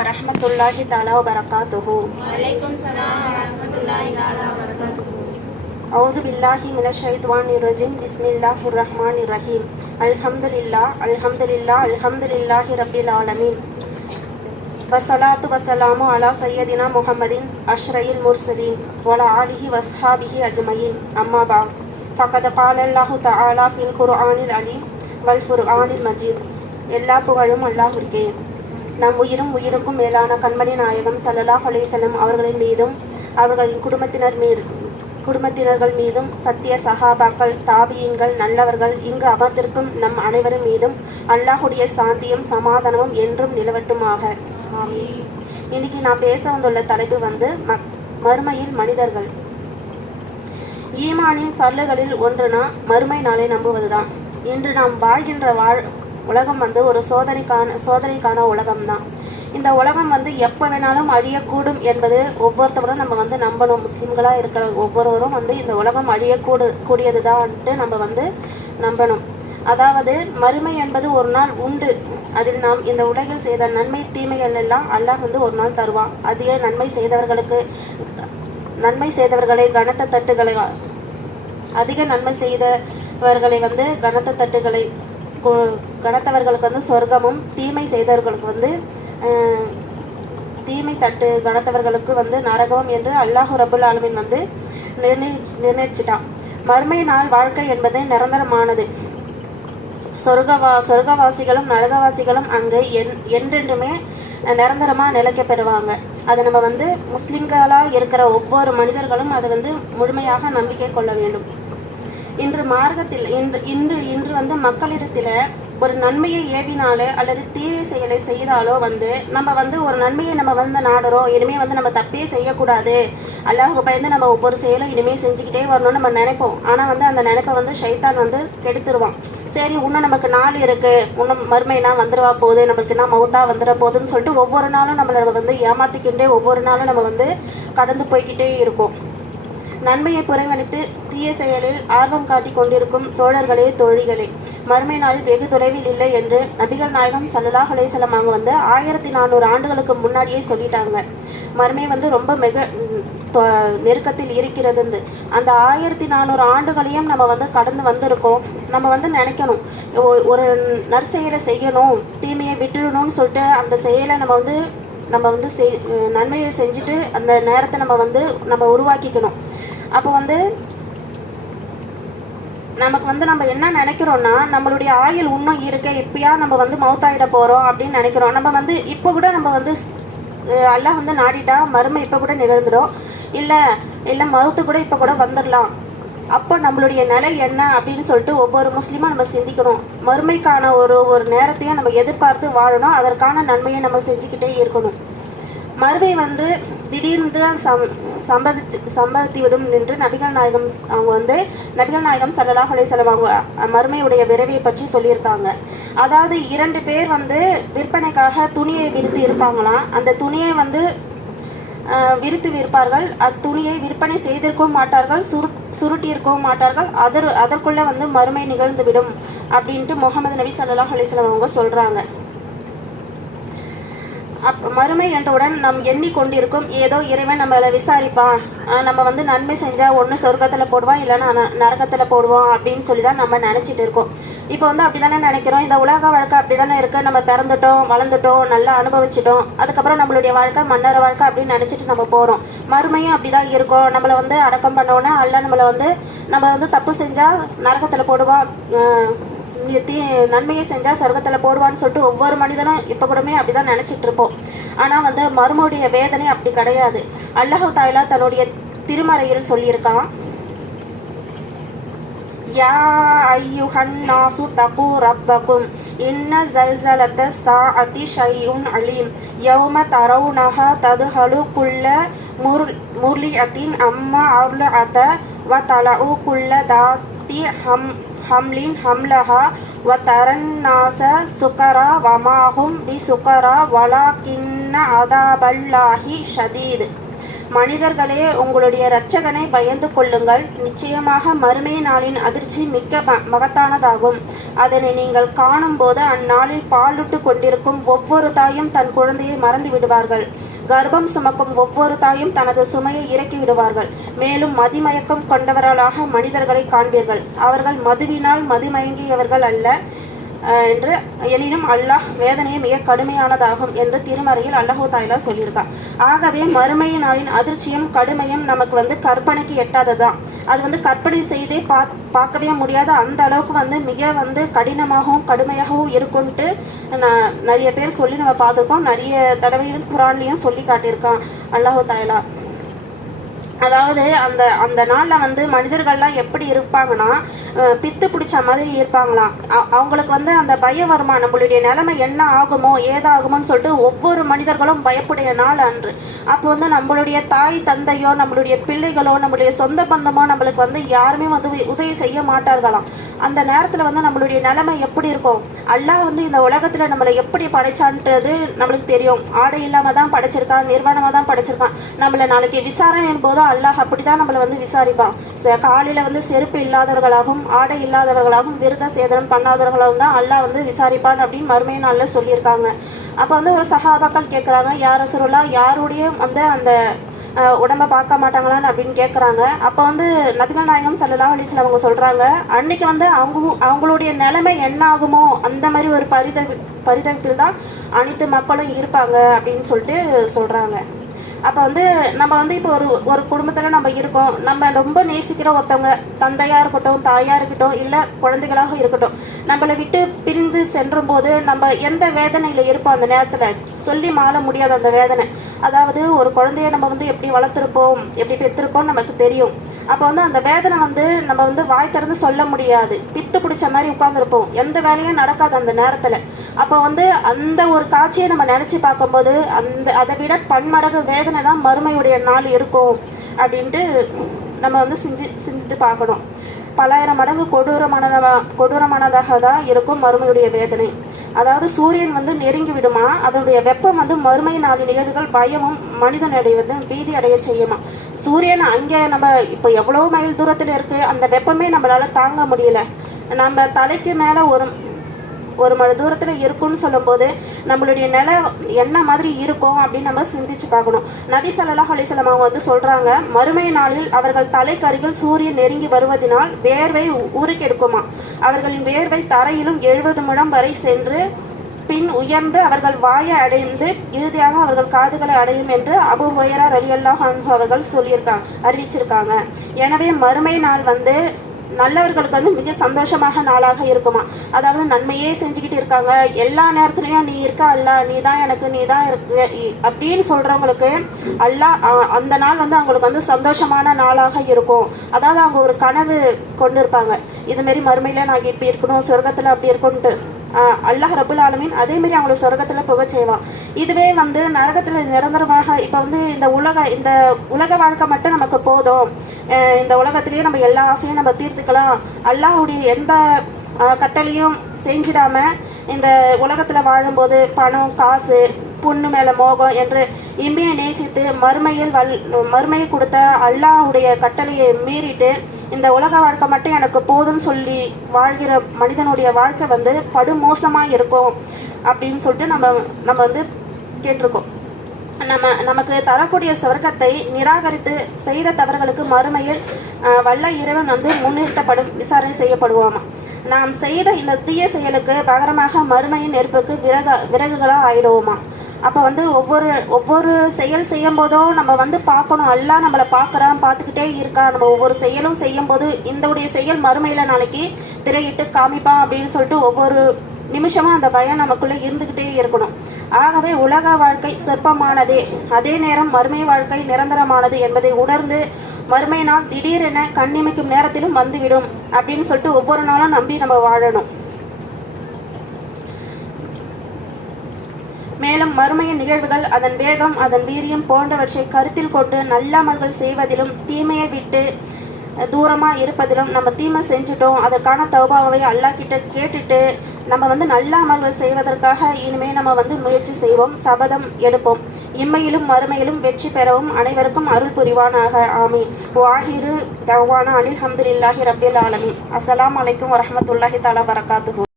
வரமத்துல்லாஹி தாலா வரகாத்துஹு வலைக்கும் சலாம் வரமத்துல்லாஹி தாலா வரகாத்துஹு அவுது பில்லாஹி மினஷைத்வான் இரஜிம் பிஸ்மில்லாஹ் ரஹ்மான் இரஹீம் அல்ஹம்துலில்லா அல்ஹம்துலில்லா அல்ஹம்துலில்லாஹி ரபில் ஆலமீன். வசலாத்து வசலாமு அலா சையதினா முகமதின் அஷ்ரயில் முர்சலீன். வல ஆலிஹி வஸ்ஹாபிஹி அஜ்மயின். அம்மாபா ஃபகத பாலல்லாஹு தஆலா ஃபில் குர்ஆனில் அலீம் வல் ஃபுர்ஆனில் மஜீத். எல்லா புகழும் அல்லாஹிற்கே நம் உயிரும் உயிருக்கும் மேலான கண்மணி நாயகம் ஸல்லல்லாஹு அலைஹி அவர்களின் மீதும் அவர்களின் குடும்பத்தினர் மீது குடும்பத்தினர்கள் மீதும் சத்திய சஹாபாக்கள் தாபியங்கள் நல்லவர்கள் இங்கு அமர்ந்திருக்கும் நம் அனைவரும் மீதும் அல்லாஹுடைய சாந்தியும் சமாதானமும் என்றும் நிலவட்டுமாக. இன்னைக்கு நான் பேச வந்துள்ள தலைப்பு வந்து மறுமையில் மனிதர்கள். ஈமானின் பல்லுகளில் ஒன்றுனா மறுமை நாளை நம்புவதுதான். இன்று நாம் வாழ்கின்ற வாழ் உலகம் வந்து ஒரு சோதனைக்கான சோதனைக்கான உலகம் தான் இந்த உலகம் வந்து எப்போ வேணாலும் அழியக்கூடும் என்பது ஒவ்வொருத்தவரும் நம்ம வந்து நம்பணும். முஸ்லீம்களாக இருக்கிற ஒவ்வொருவரும் வந்து இந்த உலகம் அழியக்கூடு கூடியதுதான்ட்டு நம்ம வந்து நம்பணும். அதாவது மறுமை என்பது ஒரு நாள் உண்டு. அதில் நாம் இந்த உலகில் செய்த நன்மை தீமைகள் எல்லாம் அல்லாஹ் வந்து ஒரு நாள் தருவான். அதிக நன்மை செய்தவர்களுக்கு நன்மை செய்தவர்களை கனத்த தட்டுகளை அதிக நன்மை செய்தவர்களை வந்து கனத்த தட்டுகளை கு- வந்து சொர்க்கமும் தீமை செய்தவர்களுக்கு வந்து தீமை தட்டு கணத்தவர்களுக்கு வந்து நரகம் என்று அல்லாஹு ரபுல் ஆலமின் வந்து நிர்ணய நிர்ணயிச்சிட்டான். மறுமை நாள் வாழ்க்கை என்பது நிரந்தரமானது. சொர்க்கவா சொர்க்கவாசிகளும் நரகவாசிகளும் அங்கு என் என்றென்றுமே நிரந்தரமாக நிலைக்க பெறுவாங்க. அதை நம்ம வந்து முஸ்லிம்களாக இருக்கிற ஒவ்வொரு மனிதர்களும் அதை வந்து முழுமையாக நம்பிக்கை கொள்ள வேண்டும். இன்று மார்க்கத்தில் இன்று இன்று இன்று வந்து மக்களிடத்தில் ஒரு நன்மையை ஏவினாலோ அல்லது தீய செயலை செய்தாலோ வந்து நம்ம வந்து ஒரு நன்மையை நம்ம வந்து நாடுறோம் இனிமே வந்து நம்ம தப்பே செய்யக்கூடாது. அல்லாஹ் பயந்து நம்ம ஒவ்வொரு செயலும் இனிமே செஞ்சுக்கிட்டே வரணும்னு நம்ம நினைப்போம். ஆனால் வந்து அந்த நினைப்பை வந்து ஷைத்தான் வந்து கெடுத்துருவான். சரி இன்னும் நமக்கு நாள் இருக்குது இன்னும் மறுமைனா வந்துடுவா போகுது நம்மளுக்கு என்ன மவுத்தா வந்துட போகுதுன்னு சொல்லிட்டு ஒவ்வொரு நாளும் நம்மளை வந்து ஏமாத்திக்கிட்டே ஒவ்வொரு நாளும் நம்ம வந்து கடந்து போய்கிட்டே இருக்கோம். நன்மையை புறங்கணித்து தீய செயலில் ஆர்வம் காட்டிக் கொண்டிருக்கும் தோழர்களே தோழிகளே மறுமை நாள் வெகு தொலைவில் இல்லை என்று நபிகள் நாயகம் சல்லல்லாஹு அலேசலம் அவங்க வந்து ஆயிரத்தி நானூறு ஆண்டுகளுக்கு முன்னாடியே சொல்லிட்டாங்க. மறுமை வந்து ரொம்ப மிக தொ- நெருக்கத்தில் இருக்கிறது அந்த ஆயிரத்தி நானூறு ஆண்டுகளையும் நம்ம வந்து கடந்து வந்திருக்கோம். நம்ம வந்து நினைக்கணும். ஒ- ஒரு நற்செயலை செய்யணும் தீமையை விட்டுடணும்னு சொல்லிட்டு அந்த செயலை நம்ம வந்து நம்ம வந்து செய் நன்மையை செஞ்சுட்டு அந்த நேரத்தை நம்ம வந்து நம்ம உருவாக்கிக்கணும். அப்போ வந்து நமக்கு வந்து நம்ம என்ன நினைக்கிறோம்னா நம்மளுடைய ஆயுள் இன்னும் இருக்க இப்பயா நம்ம வந்து மவுத்தாயிட போகிறோம் அப்படின்னு நினைக்கிறோம். நம்ம வந்து இப்போ கூட நம்ம வந்து எல்லாம் அல்லாஹ் வந்து நாடிட்டா மறுமை இப்போ கூட நிகழ்ந்துடும். இல்லை இல்லை மவுத்து கூட இப்போ கூட வந்துடலாம் அப்போ நம்மளுடைய நிலை என்ன அப்படின்னு சொல்லிட்டு ஒவ்வொரு முஸ்லீமும் நம்ம சிந்திக்கணும். மறுமைக்கான ஒரு ஒரு நேரத்தையும் நம்ம எதிர்பார்த்து வாழணும். அதற்கான நன்மையை நம்ம செஞ்சுக்கிட்டே இருக்கணும். மறுமை வந்து திடீர்னு சம் சம்பாதித்து சம்பவித்து விடும் என்று நபிகள் நாயகம் அவங்க வந்து நபிகள் நாயகம் சல்லலாஹ் அலைஹி அவங்க மறுமையுடைய விரைவை பற்றி சொல்லியிருக்காங்க. அதாவது இரண்டு பேர் வந்து விற்பனைக்காக துணியை விரித்து இருப்பாங்களாம். அந்த துணியை வந்து விரித்து விற்பார்கள். அத்துணியை விற்பனை செய்திருக்கவும் மாட்டார்கள். சுரு சுருட்டியிருக்கவும் மாட்டார்கள். அதர் அதற்குள்ளே வந்து மறுமை நிகழ்ந்துவிடும் அப்படின்ட்டு முகமது நபி சல்லாஹ் அலிஸ்லாம் அவங்க சொல்கிறாங்க அப் மறுமை என்றவுடன் நம் எண்ணிக்கொண்டிருக்கும் ஏதோ இறைவன் நம்மளை விசாரிப்பான். நம்ம வந்து நன்மை செஞ்சால் ஒன்று சொர்க்கத்தில் போடுவான் இல்லைன்னா ந- நரகத்தில் போடுவோம் அப்படின்னு சொல்லி தான் நம்ம நினச்சிட்டு இருக்கோம். இப்போ வந்து அப்படி தானே நினைக்கிறோம். இந்த உலக வாழ்க்கை அப்படி தானே இருக்குது நம்ம பிறந்துட்டோம் வளர்ந்துட்டோம் நல்லா அனுபவிச்சிட்டோம். அதுக்கப்புறம் நம்மளுடைய வாழ்க்கை மன்னர வாழ்க்கை அப்படின்னு நினச்சிட்டு நம்ம போகிறோம் மறுமையும் அப்படி தான் இருக்கும். நம்மளை வந்து அடக்கம் பண்ணோன்னே அல்ல நம்மளை வந்து நம்ம வந்து தப்பு செஞ்சால் நரகத்தில் போடுவோம் புண்ணிய தீ நன்மையை செஞ்சால் சொர்க்கத்தில் போடுவான்னு சொல்லிட்டு ஒவ்வொரு மனிதனும் இப்போ கூடமே அப்படி தான் நினச்சிட்டு இருப்போம். ஆனால் வந்து மறுமுடைய வேதனை அப்படி கிடையாது. அல்லாஹ் தாயிலா தன்னுடைய திருமறையில் சொல்லியிருக்கான். யா ஐயுஹன் நாசு தகு ரப்பகும். இன்ன ஜல்சலத்த சாஅதி ஷையுன் அலீம். யௌம தரவுனஹா ததுஹலு குல்ல முர் முர்லியத்தின் அம்மா அவ்லஅத வ தலஉ குல்ல தாத்தி ஹம் ஹம்லின் ஹம்லஹா வ தரன்னாச சுகரா வமாஹும் பி சுகரா வலாக்கின்ன அதாபல்லாஹி ஷதீது. மனிதர்களே உங்களுடைய இரட்சகனை பயந்து கொள்ளுங்கள். நிச்சயமாக மறுமை நாளின் அதிர்ச்சி மிக்க ம- மகத்தானதாகும். அதனை நீங்கள் காணும்போது அந்நாளில் பாலுட்டு கொண்டிருக்கும் ஒவ்வொரு தாயும் தன் குழந்தையை மறந்து விடுவார்கள். கர்ப்பம் சுமக்கும் ஒவ்வொரு தாயும் தனது சுமையை இறக்கி விடுவார்கள். மேலும் மதிமயக்கம் கொண்டவர்களாக மனிதர்களை காண்பீர்கள். அவர்கள் மதுவினால் மதுமயங்கியவர்கள் அல்ல. என்று எனினும் அல்லாஹ் வேதனையை மிக கடுமையானதாகும் என்று திருமறையில் அல்லஹோ தாயிலா சொல்லியிருக்கான். ஆகவே மறுமை நாளின் அதிர்ச்சியும் கடுமையும் நமக்கு வந்து கற்பனைக்கு எட்டாததுதான். அது வந்து கற்பனை செய்தே பா பார்க்கவே முடியாத அந்த அளவுக்கு வந்து மிக வந்து கடினமாகவும் கடுமையாகவும் இருக்கும்ட்டு நான் நிறைய பேர் சொல்லி நம்ம பார்த்துருக்கோம். நிறைய தடவைகள் குரான்லையும் சொல்லி காட்டியிருக்கான் அல்லாஹு தாயிலா அதாவது அந்த அந்த நாளில் வந்து மனிதர்கள்லாம் எப்படி இருப்பாங்கன்னா பித்து பிடிச்ச மாதிரி இருப்பாங்களாம். அ- அவங்களுக்கு வந்து அந்த பயம் வருமா நம்மளுடைய நிலைமை என்ன ஆகுமோ ஏதாகுமோன்னு சொல்லிட்டு ஒவ்வொரு மனிதர்களும் பயப்புடைய நாள் அன்று. அப்போ வந்து நம்மளுடைய தாய் தந்தையோ நம்மளுடைய பிள்ளைகளோ நம்மளுடைய சொந்த பந்தமோ நம்மளுக்கு வந்து யாருமே வந்து உதவி செய்ய மாட்டார்களாம். அந்த நேரத்தில் வந்து நம்மளுடைய நிலைமை எப்படி இருக்கும்? அல்லாஹ் வந்து இந்த உலகத்தில் நம்மளை எப்படி படைச்சான்றது நம்மளுக்கு தெரியும். ஆடை இல்லாமல் தான் படைச்சிருக்கான் நிர்வாணமாக தான் படைச்சிருக்கான். நம்மளை நாளைக்கு விசாரணையின் போதும் அல்லாஹ் அப்படி தான் நம்மளை வந்து விசாரிப்பான். ச- காலையில வந்து செருப்பு இல்லாதவர்களாகவும் ஆடை இல்லாதவர்களாகவும் விருத சேதனம் பண்ணாதவர்களாகவும் தான் அல்லாஹ் வந்து விசாரிப்பான் அப்படின்னு மறுமைய நாளில் சொல்லியிருக்காங்க. அப்போ வந்து ஒரு சகாபாக்கள் கேட்குறாங்க யார் அசுருல்லா யாருடைய வந்து அந்த உடம்ப பார்க்க மாட்டாங்களான்னு அப்படின்னு கேட்குறாங்க அப்போ வந்து நபிகள் நாயகம் சல்லல்லாஹு அலிஸ்ல அவங்க சொல்கிறாங்க அன்னைக்கு வந்து அவங்க அவங்களுடைய நிலைமை என்ன ஆகுமோ அந்த மாதிரி ஒரு பரிதவி பரிதவிப்பில் தான் அனைத்து மக்களும் இருப்பாங்க அப்படின்னு சொல்லிட்டு சொல்கிறாங்க அப்போ வந்து நம்ம வந்து இப்போ ஒரு ஒரு குடும்பத்தில் நம்ம இருக்கோம். நம்ம ரொம்ப நேசிக்கிற ஒருத்தவங்க தந்தையாக இருக்கட்டும் தாயாக இருக்கட்டும் இல்லை குழந்தைகளாக இருக்கட்டும் நம்மளை விட்டு பிரிந்து சென்றும்போது நம்ம எந்த வேதனையில் இருப்போம் அந்த நேரத்தில்? சொல்லி மாற முடியாது அந்த வேதனை. அதாவது ஒரு குழந்தைய நம்ம வந்து எப்படி வளர்த்துருப்போம் எப்படி பெற்றிருப்போம் நமக்கு தெரியும். அப்போ வந்து அந்த வேதனை வந்து நம்ம வந்து வாய் திறந்து சொல்ல முடியாது. பித்து பிடிச்ச மாதிரி உட்காந்துருப்போம் எந்த வேலையும் நடக்காது அந்த நேரத்தில். அப்போ வந்து அந்த ஒரு காட்சியை நம்ம நினச்சி பார்க்கும்போது அந்த அதை விட பன்மடங்கு வேதனை தான் மறுமையுடைய நாள் இருக்கும் அப்படின்ட்டு நம்ம வந்து சிந்தி சிந்தித்து பார்க்கணும். பலாயிரம் மடங்கு கொடூரமானதாக கொடூரமானதாக தான் இருக்கும் மறுமையுடைய வேதனை. அதாவது சூரியன் வந்து நெருங்கி விடுமா? அதனுடைய வெப்பம் வந்து மறுமை நாளின் நிகழ்வுகள் பயமும் மனிதன் அடைவது பீதி அடைய செய்யுமா? சூரியன் அங்கே நம்ம இப்போ எவ்வளோ மைல் தூரத்தில் இருக்குது அந்த வெப்பமே நம்மளால் தாங்க முடியல. நம்ம தலைக்கு மேலே ஒரு ஒரு மணி தூரத்தில் இருக்கும்னு சொல்லும்போது நம்மளுடைய நிலை என்ன மாதிரி இருக்கும் அப்படின்னு நம்ம சிந்திச்சு பார்க்கணும். நபி சல்லாஹ் அலைஹி அவங்க வந்து சொல்கிறாங்க மறுமை நாளில் அவர்கள் தலைக்கருகில் சூரியன் நெருங்கி வருவதனால் வேர்வை உ- ஊருக்கெடுக்குமா அவர்களின் வேர்வை தரையிலும் எழுபது முழம் வரை சென்று பின் உயர்ந்து அவர்கள் வாயை அடைந்து இறுதியாக அவர்கள் காதுகளை அடையும் என்று அபு ஹுரைரா ரலியல்லாஹு அவர்கள் சொல்லியிருக்காங்க அறிவிச்சிருக்காங்க. எனவே மறுமை நாள் வந்து நல்லவர்களுக்கு வந்து மிக சந்தோஷமாக நாளாக இருக்குமா? அதாவது நன்மையே செஞ்சுக்கிட்டு இருக்காங்க. எல்லா நேரத்துலையும் நீ இருக்க அல்ல நீ தான் எனக்கு நீ தான் இருக்கு. இ- அப்படின்னு சொல்றவங்களுக்கு அல்லாஹ் அந்த நாள் வந்து அவங்களுக்கு வந்து சந்தோஷமான நாளாக இருக்கும். அதாவது அவங்க ஒரு கனவு கொண்டு இருப்பாங்க இதுமாரி மறுமையில் மறுமையில நான் இப்படி இருக்கணும் சொர்க்கத்துல அப்படி இருக்கும்ட்டு அல்லாஹ் ரபுல் ஆலமின் அதேமாரி அவங்கள சொர்க்கத்தில் புக செய்வான். இதுவே வந்து நரகத்தில் நிரந்தரமாக இப்போ வந்து இந்த உலக இந்த உலக வாழ்க்கை மட்டும் நமக்கு போதும். இந்த உலகத்திலேயே நம்ம எல்லா ஆசையும் நம்ம தீர்த்துக்கலாம். அல்லாஹுடைய எந்த கட்டளையும் செஞ்சிடாம இந்த உலகத்தில் வாழும்போது பணம் காசு புண்ணு மேல மோகம் என்று இம்மையை நேசித்து மறுமையில் வல் மறுமையை கொடுத்த அல்லாஹ்வுடைய கட்டளையை மீறிட்டு இந்த உலக வாழ்க்கை மட்டும் எனக்கு போதும்னு சொல்லி வாழ்கிற மனிதனுடைய வாழ்க்கை வந்து படுமோசமாக இருக்கும் அப்படின்னு சொல்லிட்டு நம்ம நம்ம வந்து கேட்டிருக்கோம். நம்ம நமக்கு தரக்கூடிய சொர்க்கத்தை நிராகரித்து செய்த தவறுகளுக்கு மறுமையில் வல்ல இறைவன் வந்து முன்னிறுத்தப்படும் விசாரணை செய்யப்படுவாமா? நாம் செய்த இந்த தீய செயலுக்கு பகரமாக மறுமையின் நெருப்புக்கு விறகு விறகுகளாக ஆயிடுவோமா? அப்போ வந்து ஒவ்வொரு ஒவ்வொரு செயல் செய்யும் போதும் நம்ம வந்து பார்க்கணும். எல்லாம் நம்மளை பார்க்குறான் பார்த்துக்கிட்டே இருக்கான். நம்ம ஒவ்வொரு செயலும் செய்யும் போது இந்த உடைய செயல் மறுமையில் நாளைக்கு திரையிட்டு காமிப்பான் அப்படின்னு சொல்லிட்டு ஒவ்வொரு நிமிஷமும் அந்த பயம் நமக்குள்ளே இருந்துக்கிட்டே இருக்கணும். ஆகவே உலக வாழ்க்கை சொற்பமானதே. அதே நேரம் மறுமை வாழ்க்கை நிரந்தரமானது என்பதை உணர்ந்து மறுமை நாள் திடீரென கண்ணிமைக்கும் நேரத்திலும் வந்துவிடும் அப்படின்னு சொல்லிட்டு ஒவ்வொரு நாளும் நம்பி நம்ம வாழணும். மேலும் மறுமையின் நிகழ்வுகள் அதன் வேகம் அதன் வீரியம் போன்றவற்றை கருத்தில் கொண்டு நல்லமல்கள் செய்வதிலும் தீமையை விட்டு தூரமாக இருப்பதிலும் நம்ம தீமை செஞ்சுட்டோம் அதற்கான தௌபாவை அல்லாஹ் கிட்ட கேட்டுட்டு நம்ம வந்து நல்ல அமல்கள் செய்வதற்காக இனிமே நம்ம வந்து முயற்சி செய்வோம் சபதம் எடுப்போம். இம்மையிலும் மறுமையிலும் வெற்றி பெறவும் அனைவருக்கும் அருள் புரிவானாக. ஆமீன். வாஹிரு தவானா அனில் ஹம்துல்லாஹி ரபில் ஆலமி அஸ்லாம் அலைக்கும் வரமத்துல்லாஹி தலா வரகாத்து